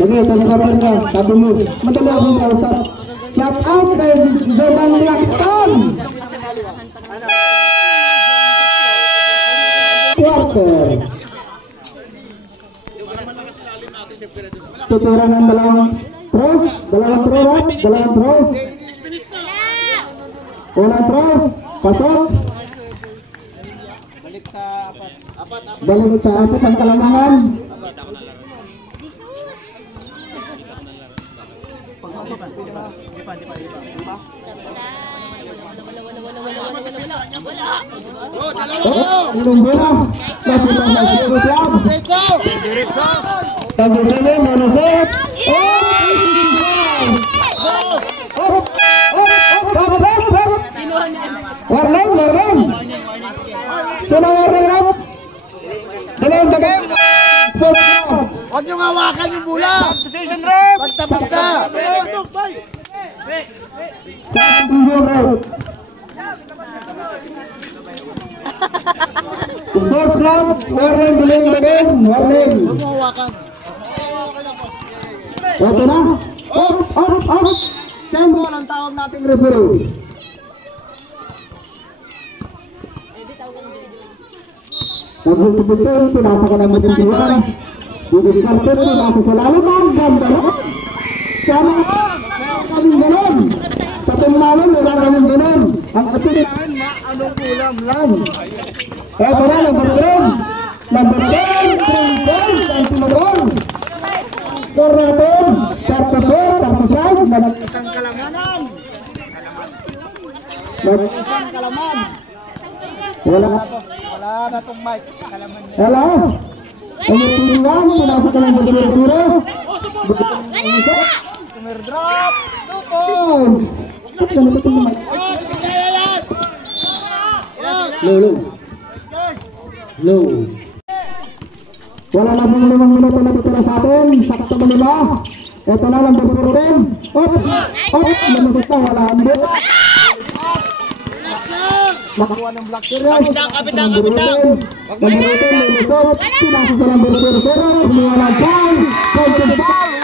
Sige, tanong ka. Sabi mo, madali akong kausap. Shout out kay Jordan Blackstone. Quarter. Tuturo ng dalawang throw. Unang throw. Pasok. Balik sa apat ang Kalamangan. Ilong bola. Lapit ang Magiro Club. Tago sini, monosot. Warlang. Sino warlang? Dalawang taga. Huwag niyong hawakan yung bola. Substitution rep. Basta. Sports Club, warning, galing. Warning. Huwag mo hawakan. Ito na. Out. Sembol ang tawag nating referee. Nagbuto-buto, pinasa ka ng magiging. Bibigyan ko ito, nasa sa lalim ang ganda. Sana, meron kaming ganun. Sa tumalan, wala kaming ganun. Ang katulaan, anong ulam lang. Ito na, number 10. Number 10, 3 points, ang tumagol. Score natin, 34, 35. Isang Kalamangan. Isang Kalaman. Wala na itong mic. Kalaman niya. Hello? Pagkakiliwan, pinasok ka ng bagay-bagay. Tumer drop. Oh! Ba't ganito itong naman? Low. Wala na pong 5 minuto na titira sa atin. Sakto mo nila. Ito na lang bagay-bagay. Lumabot na, wala ang bit. Makakuha ng black series. Kapitan. Namurutin, lulusot. Pinasok sa number 0. Humuha ng foul. Counted foul.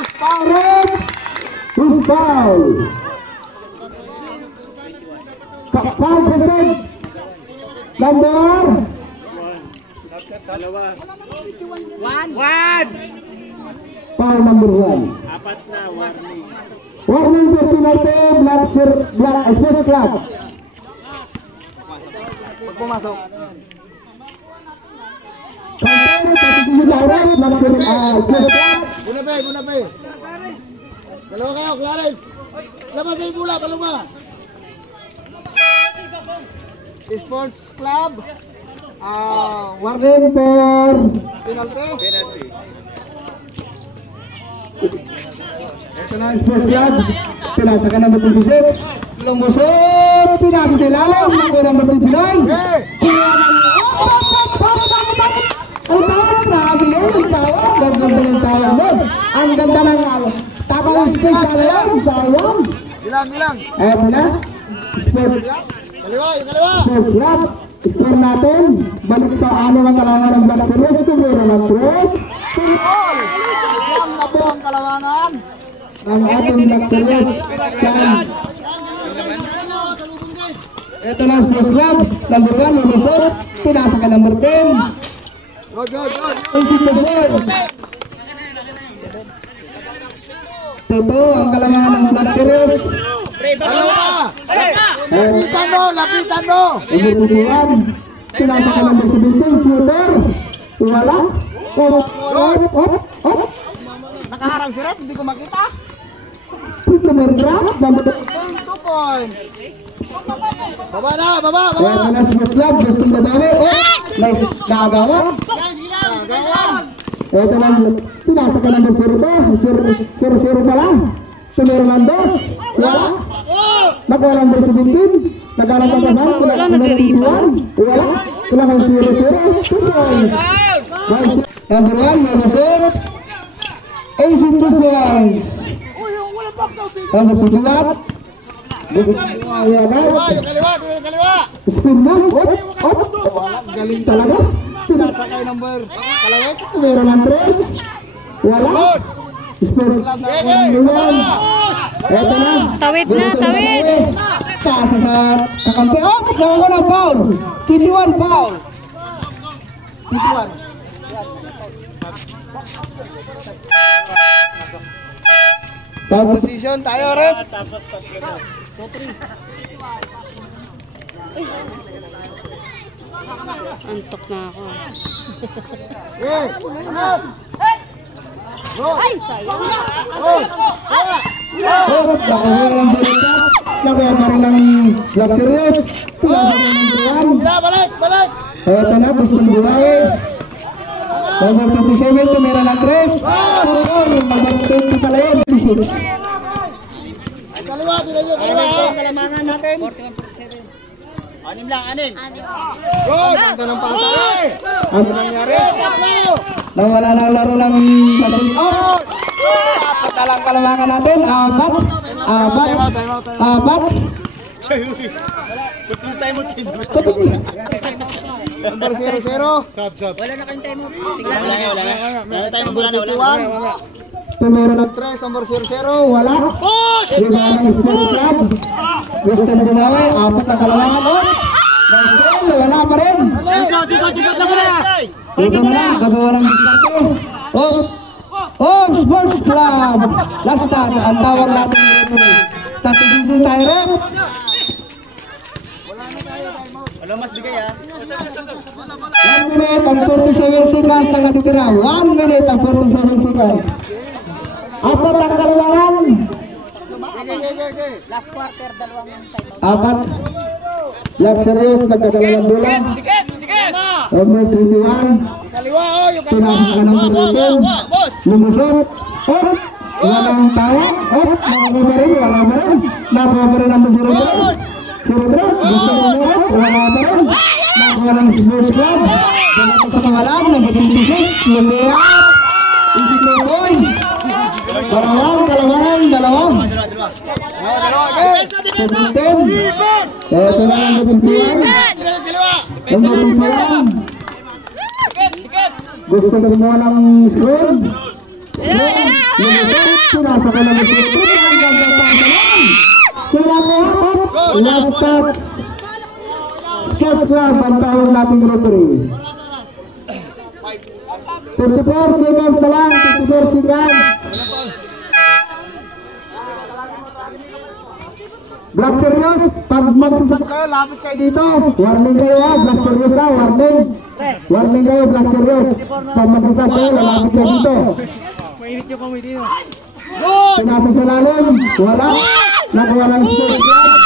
Foul. Foul president. Number 1. foul number 1. Apat na warning. Warning for penalty. Black Sports Club. Pumasok. Bunabe. Dalawa kayo, Clarence. Labas yung bola, paluma. Sports Club. Warning for Penalty. ito na ang Sports Club. Pinasa ka number 26. Lumusot. Pinasa sa ilalim. Ako number 29. Ang tawag, grabe yun. Ang tawag. Gaganda ng tawag nun. Ang ganda ng tapang special yan. Tawag. Ilang. Eto na. Sports Club. Score natin. Balik sa ang kalamangan ng Black Series. Tumura ng Cross. All. Ilang na po ang Kalamangan. Ang ating Black Series. Ito na ang Sports Club. Number 1, lumusot. Pinasa ka number 10. Good. Ito ang kalamangan ng Black Series. Lapitan mo. Umurtutuan. Pinasa ka number 17. Shooter. Wala. Nakaharang si Rep, hindi ko makita. Number 2. Number 2 point. Baba na. Kaya na Sports Club. Gustong babawi. Nakagawan. Ito lang. Pinasa ka number 0 pa lang. Tumira ng 2. Wala. Nakuha number 17. Nagkaroon pa naman. Wala. Wala kang 0. 2 points. Number 1, lumusot. 18 points. Number 2 Kaliwa. Spin mo. Galing talaga. Pinasa kayo number kalawit. Tumira ng 3. Wala. Spirit Club na yan. Eto na. Tawid na, tawid. Pasa sa kakampi. Oh, gawa ng foul. 21 foul. 21. Foul position tayo, ref. Antok na ako. Ay, sayang. Lagyan pa rin ng luxurious. Sinasama ng Juan. Balik! Eto na, gustong buhay. Number 27, tumira ng 3. Turun, number 20 pala yun. 26. Kaliwa, kalamangan natin. 41-47. Anim lang, anim. Ganda ng pasay. Ano nangyari? Nawala na ang laro ng madali. Oh! Apat na lang kalamangan natin. Apat. Number 00. Wala na kayong time mo. Wala tayo magulan. Tumira ng 3, number 00. Wala. Iba ng Spirit Club. Gusto mo gumawa. Apat na kalamangan. Oh! Wala pa rin. Ito na, gagawa ng diskarte. Oh, Sports Club. Last touch, ang tawag natin dito. Tatigil tayo rin. Wala mas bigay 1 minute and 47 seconds ang natitira. 1 minute and 47 seconds. Apat ang kalamangan. Last quarter, dalawang time. Apat. Luxurious, nagkakalang bola. Number 21. Pinasok ka ng pagkakas. Lumusot. Op! Walang tawa. Op! Nakakuha rin. Wala pa rin. Nakuha pa rin ang Sirudro. Sirudro. Gusto mo mo. Wala pa rin. Nakuha ng Sports Club. Pinasok sa pangalan. Number 26. Lumea. Isip mo boys. Dalawang. 17. Ito na ang number 21. Number 21. Gusto ko gumawa ng scroll. Pinasa ka ng scroll. Ang ganda pa sa lang. Last touch. Sports Club ang tawag nating referee. 54 seconds na lang. 54 seconds. Black Serious, pag magsusap kayo, lapit kayo dito. Warning kayo ha, Black Serious ha, warning. Warning kayo, Black Serious. Pag magsusap kayo, lapit kayo dito. Mainit yung kami dito. Pinasa sa lalim, wala. Nakuha ng Spirit Club.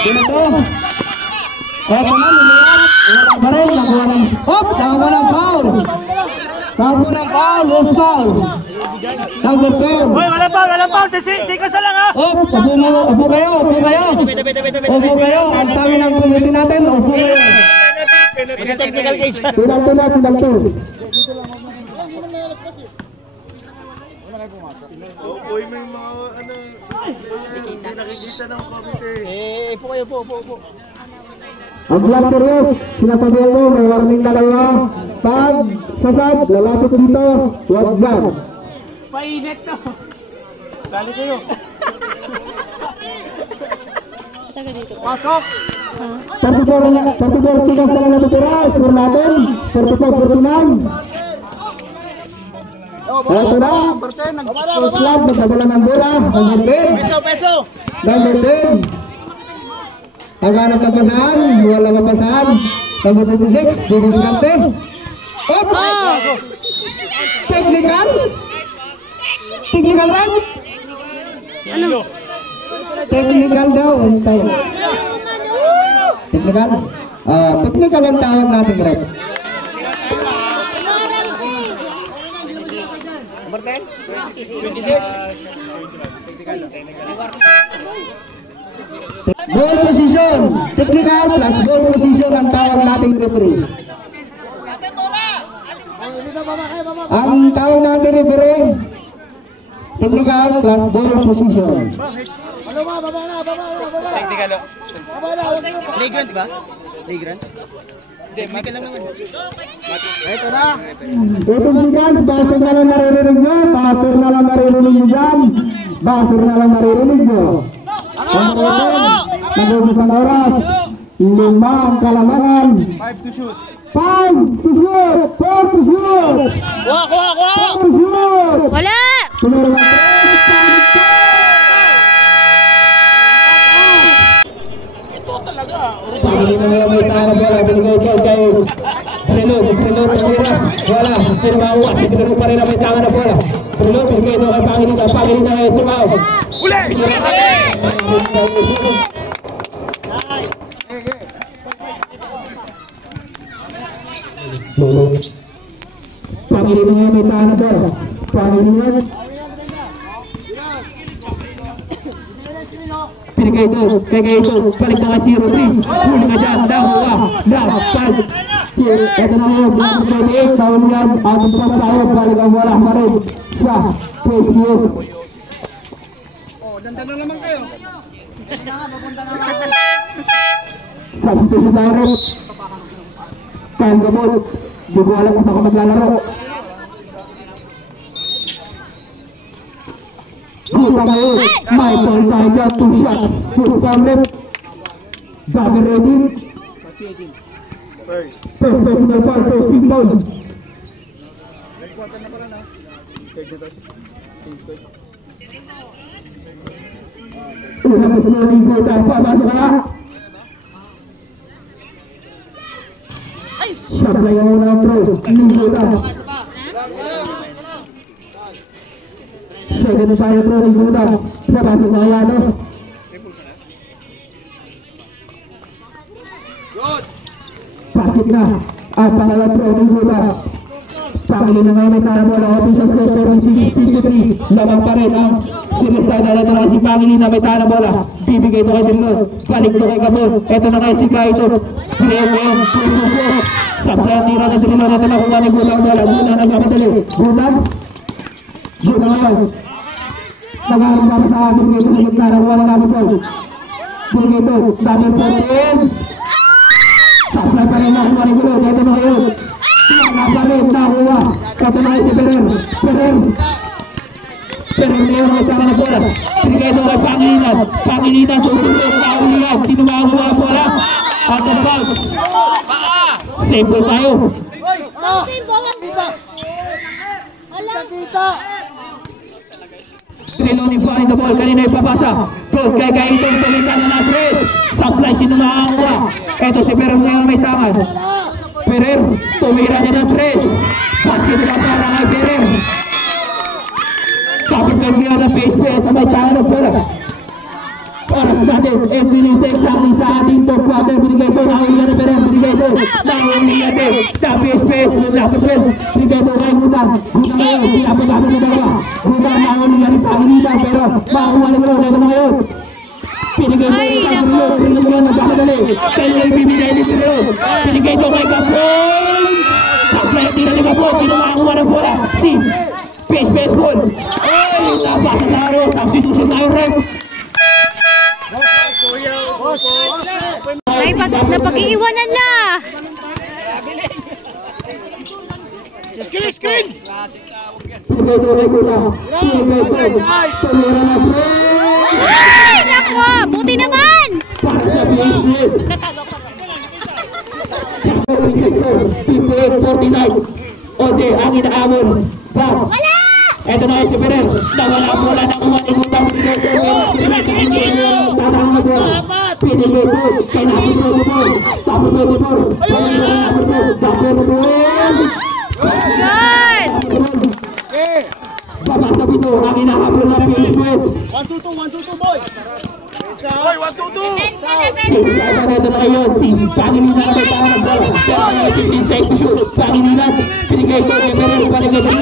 Binato. Eto na, lumiyan. Wala pa rin, nakuha ng... Hop, nakuha ng foul. Nakuha ng foul, loose foul. Number 10. Hoy, wala pa. Sikas na lang ha. Upo kayo. Upo kayo. Ang sabi ng committee natin, upo kayo. Technical case. Penalty. Uy, may mga hindi nakikita ng komite. Upo. Ang Black Serious, sinasabihan mo, may warning na kayo. Pag sasad, lalapit dito, huwag dyan. Painit to. Sali kayo. Taga dito. Pasok. 34 seconds na lang natitira. Score natin, 45-49. Ito na, Sports Club, nagdadala ng bola. Number 10. Peso. Number 10. Paghanap ng pasahan, wala mapasahan. Number 26, didiskarte. Op! Technical run? Ano? Technical daw. Ano tayo? Technical? Technical ang tawag natin, rep. Number 10? 26? Ball position. Technical plus ball position ang tawag nating referee. Ang tawag natin referee, technical plus ball position. Baba. Technical. Flagrant ba? Flagrant? Ito na. Itong si Gans, buzzer na lang maririnig nyo. Buzzer na lang maririnig nyo dyan. Buzzer na lang maririnig nyo. Ang nag-umpis ang oras. 5 ang kalamangan. 5 to shoot. 5 to shoot. 4 to shoot. Kuha! 4 to shoot. Wala! Tumira na. Pagili na lang may tama bola, binigay ko kay Silot, wala, Sirmao, siguro pa rin na may tama na bola. Silot, binigay ito kay Pangilinan kay Sirmao. Uli! Pangilinan may tama na bola. Pangilinan. Pinigay ito, balik na kasi Rodri. Huli nga dyan, nakuha, napal. Ito na yun, 28, bawal yan, ating pa tayo, balik ang bola, marin. Siya, PSPS. Dandan na naman kayo. Substitution tayo rin. Kain gamot, di ko alam kung saan ko maglalaro. Kita ngayon, may ball tayo dyan, 2 shots. Full camera. Bobby ready. First personal foul, first team foul. Una personal linggo tayo, papasok ka. Shot na yung unang throw, linggo tayo. Second tayo throw, linggo tayo. Papasok na kaya Pasok na at pangalan throw, linggo tayo. Pangili na ngayon may tara bola, official score 46-53. Lamang pa rin ang sinisay na ito na si Pangili na may tara bola. Bibigay ito kay Dirnos, balik ito kay Gabon. Ito na kay si Kaito. Pinayin mo yun, puso. Sabsayan tira na Dirnos na nakuha ni Gutang bola. Gutang nagkamadali. Gutang ngayon. Nagaling pa sa akin ito sa gitna na wala namin po. Bigay ito, dami po rin. Sabsayan pa rin nakuha ni Gutang. Ito na ngayon. Napalit na huwa. Katunay si Perer ngayon ang tama na bola. Pinigay ito kay Pangilinan susunod na ulihan. Sino makakuha ang bola? At the bounce. Save ball tayo. Triloni pa rin the ball. Kanina ipapasa. Goal kay Gaitong tulitan na Tres. Supply sino makakuha. Ito si Perer ngayon may tama. Perer, tumira niya ng 3. Basket na para kay Perer. Kapit ka niya ng PSPS sa may tayo ng bola. Oras natin, 8 minutes exactly sa ating top quarter. Binigay ito, nakawin na Perer. Binigay ito, nakawin natin sa PSPS. Lapit rin, binigay ito kay Gutang. Gutang ngayon, pinapagapit na dalawa. Gutang nakawin niya rin Pangilinan, pero makakuha na rin. Ito na ngayon. Pinigay ito kay nagkamadali. Kaya yung bibigay ni Silo. Pinigay ito kay Gabon. Supply tira ni Gabon. Sino makakuha ng bola? Si Pace Ball. Ay, napasa sa araw. Substitution tayo rin. Napag-iiwanan na! Screen! Pinigay ito kay Gutang. Pinigay ito. Tumira na rin. Ay! Nako! Buti naman! Para sa PSPS. Magtatago pa. 58-49. Oje, ang inaamon. Wala! Ito na si Perer. Nawala ang bola ng mga Gutang. Pinigay ito. Kaya napos mo ito. Good! Papasok ito. Ang inaamon ng PSPS. 1-2-2, boy! Boy, 1-2-2! Ito na ngayon, si Pangilinan na may tama ng bola. Pero ngayon, 15 seconds to shoot. Pangilinan, pinigay ito kay Perer. Pinigay ito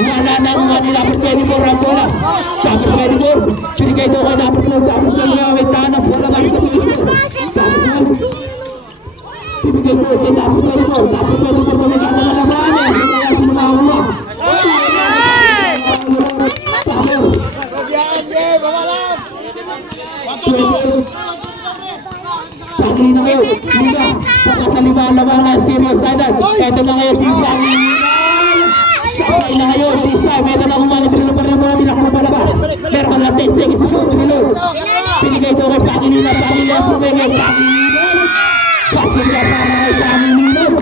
wala na ang mga nilapit pwede mo ang bola. Tapos pwede mo. Pinigay ito kay Napos mo. Tapos mo nga may tama ng bola. Tapos mo. Pinigay ito kay Napos pwede mo. Tapos pwede mo may tama ng bola. Kaya sinumawa. Pangilinan Pangilin na kayo. Liga. Saka sa lima-labangan. Serious Dadan. Ito na kayo si Pangilinan. Sakay na kayo. This time. Ito na kumalit. Pero pa rin mo natin ako napalabas. Meron lang 10 seconds. Pinigay ito kay Pangilinan. Pangilinan. Pumigay. Pangilinan. Pasok na para kay Pangilinan.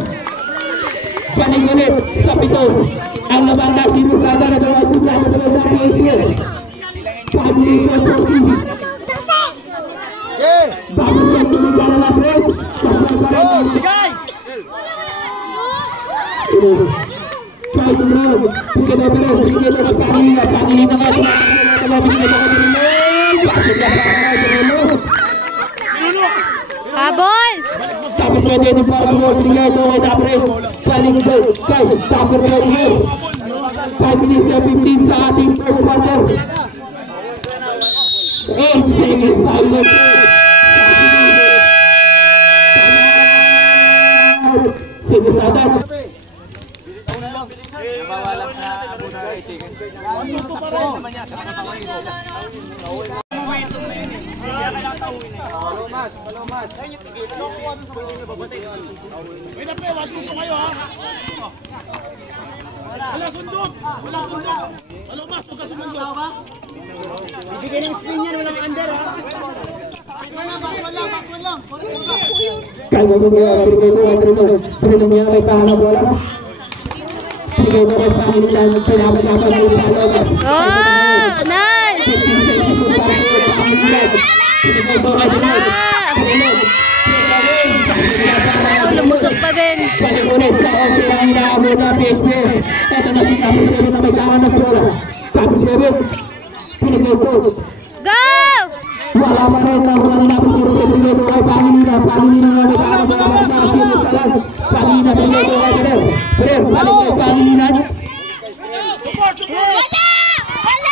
Balik ulit sa pito. Ang laban na sinusada na dalawa sila na dalawa sa ACL. Pangilinan. Bago sa tuligan na press. Pasok pa rin. Bigay! Try to move. Bigyan na pero. Bigyan na Pangilinan. Pangilinan na kayo. Bigyan na Pangilinan. Pasok na para kay Pangilinan. Habol! Tapos pwede ito para mo. Bigyan ito kay Tapres. Balik ito kay Tapres. 5 minutes na 15 sa ating first quarter. 8 seconds pa ulit. Sinisadas. Nabawalan na ako na 8 seconds. Palomas. May na pre, wag dito kayo ha. Wala sundot. Palomas, huwag ka sumundot. Bibigyan ng spin yan, walang under ha. Wala lang. Kalma mo nga, bigay mo ang Bruno. Bruno niya kay Kahana bola. Bigay mo kay Pangilinan. Pinapadapan mo yung Palomas. Oh! Nice! Oh, lumusot pa din. Pag-ulit sa office ang inaabot na PSP. Ito na sinapos sa'yo na may Kahana bola. Tapos David. Pinigay ko. Go! Wala pa rin na wala na po sino pinigay ko kay Pangilinan. Pangilinan na may Kahana bola. Pangilinan pinigay ko kay Perer. Perer, balik kay Pangilinan.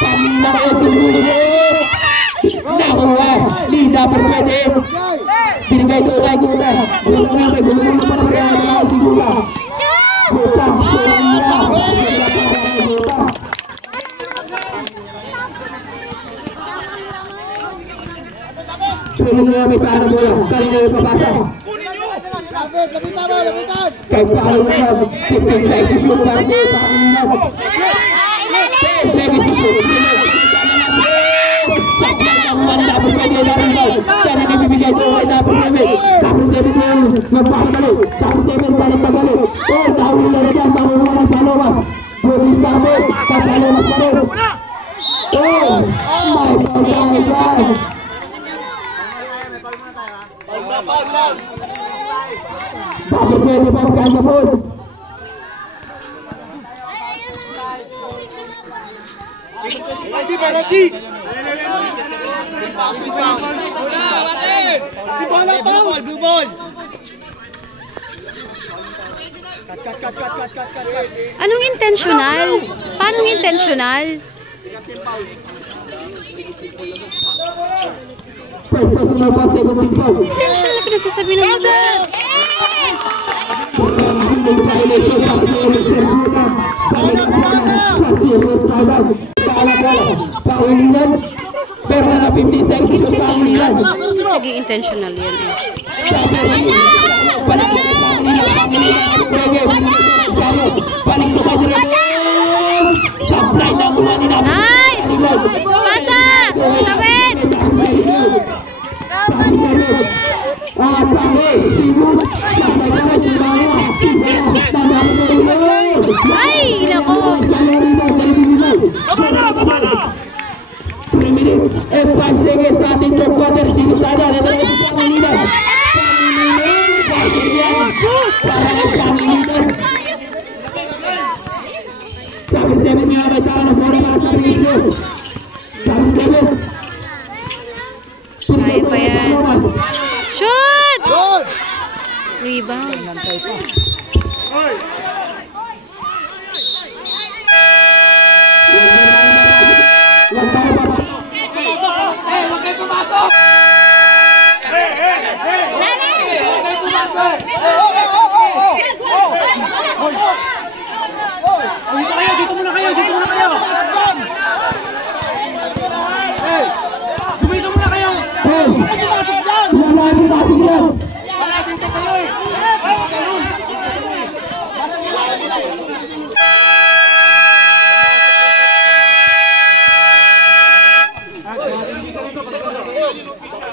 Pangilinan kayo sinulit. Nakuha. Di dapat pwede. Binigay ito kay Guta. Guta na may gulo na para kaya si Guta. Guta. Sulit na may Kahana bola. Kanina yung papasa. Lapitan. Kay Pangilinan. 15 seconds to shoot. Pangilinan. 10 seconds to shoot. Dapat pwede na rin daw. Kaya nabibigay ito kay Tapos 7. Tapos 7 na yun. Magpapagalit. Tapos 7 balik pagalit. Oh, dahil na rin yan. Panguha ng Palomas. Busis Tapos. Sa Palomas pa rin. Oh, my God. Tapos pwede pa ang kanya po. Ready! Blue ball! Cut. Anong intentional? Paano intentional? Personal pa 17 po. Intentional na pinagsasabi ng mga. Violation sa Pangilinan. Pero na 50 seconds yung Pangilinan. Naging intentional yan eh. Balik ko kay Pangilinan. Balik ko kay Pangilinan. Supply na kumani na. Nice! Pasa! Tawid! Ay! Nako! 3 minutes and 5 seconds sa ating third quarter. Sinusada na tayo sa Pangilinan. Para kay Pangilinan. Sabi 7 nga may tao na pura para sa Pangilinan. Sabi 7. Kaya pa yan. Shoot! Good! Rebound. Dito muna kayo. Dito muna kayo. Hey! Wala natin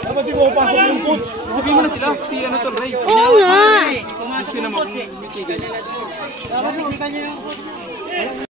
Dapat di mo pasok yung coach. Sabihin mo na sila, si ano to, Ray. Oo nga. Sino mo kung mitigil. Dapat tingnan niyo yung